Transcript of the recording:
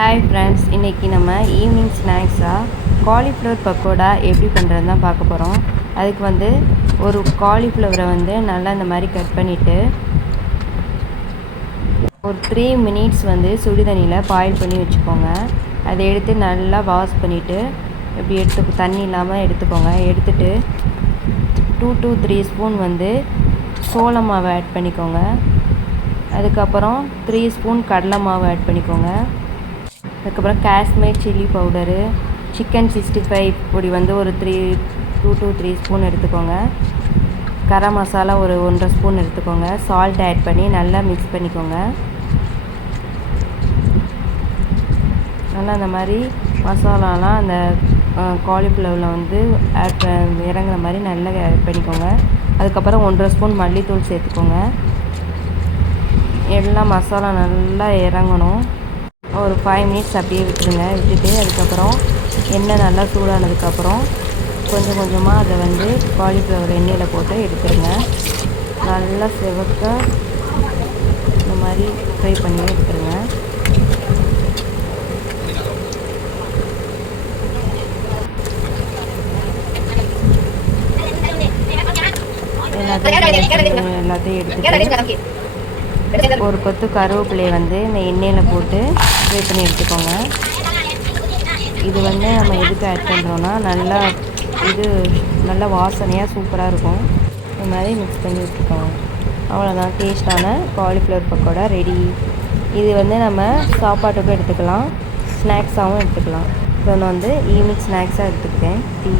Hi friends, இன்றைக்கி நம்ம evening ஸ்நாக்ஸாக காலிஃப்ளவர் பக்கோடா எப்படி பண்ணுறதுன்னு தான் பார்க்க போகிறோம். அதுக்கு ஒரு காலிஃப்ளவரை நல்லா இந்த மாதிரி கட் பண்ணிவிட்டு ஒரு 3 மினிட்ஸ் சுடு தண்ணியில் பாயில் பண்ணி வச்சுக்கோங்க. அதை எடுத்து நல்லா வாஷ் பண்ணிவிட்டு இப்படி தண்ணி இல்லாமல் எடுத்துக்கோங்க. எடுத்துகிட்டு 2 to 3 ஸ்பூன் சோள மாவு ஆட் பண்ணிக்கோங்க. அதுக்கப்புறம் 3 ஸ்பூன் கடலை மாவு ஆட் பண்ணிக்கோங்க. அதுக்கப்புறம் காஷ்மீர் சில்லி பவுடரு, சிக்கன் 65 பொடி ஒரு 2 to 3 ஸ்பூன் எடுத்துக்கோங்க. கரம் மசாலா ஒரு 1.5 ஸ்பூன் எடுத்துக்கோங்க. சால்ட் ஆட் பண்ணி நல்லா மிக்ஸ் பண்ணிக்கோங்க. நல்லா அந்த மாதிரி மசாலாலாம் அந்த காலிஃப்ளவரில் ஆட் இறங்குற மாதிரி நல்லா ஆட் பண்ணிக்கோங்க. அதுக்கப்புறம் 1.5 ஸ்பூன் மல்லித்தூள் சேர்த்துக்கோங்க. எல்லாம் மசாலா நல்லா இறங்கணும். ஒரு 5 மினிட்ஸ் அப்படியே விட்டுருங்க. விட்டுட்டு அதுக்கப்புறம் எண்ணெய் நல்லா சூடானதுக்கப்புறம் கொஞ்சம் கொஞ்சமாக அதை காலிஃப்ளவர் எண்ணெயில் போட்டு எடுத்துருங்க. நல்லா செவக்க இந்த மாதிரி ஃப்ரை பண்ணி எடுத்துருங்க. எல்லாத்தையும் எடுத்துட்டு ஒரு கொத்து கருவேப்பிலையை இந்த எண்ணெயில் போட்டு ஃப்ரை பண்ணி எடுத்துக்கோங்க. இது நம்ம எதுக்கு ஆட் பண்ணுறோன்னா நல்லா வாசனையாக சூப்பராக இருக்கும். இந்த மாதிரி மிக்ஸ் பண்ணி விட்டுருக்கோங்க. அவ்வளோதான், டேஸ்டான காலிஃப்ளவர் பக்கோடா ரெடி. இது நம்ம சாப்பாட்டுக்கும் எடுத்துக்கலாம், ஸ்நாக்ஸாகவும் எடுத்துக்கலாம். இப்போ நான் ஈவினிங் ஸ்நாக்ஸாக எடுத்துக்கிட்டேன். டீ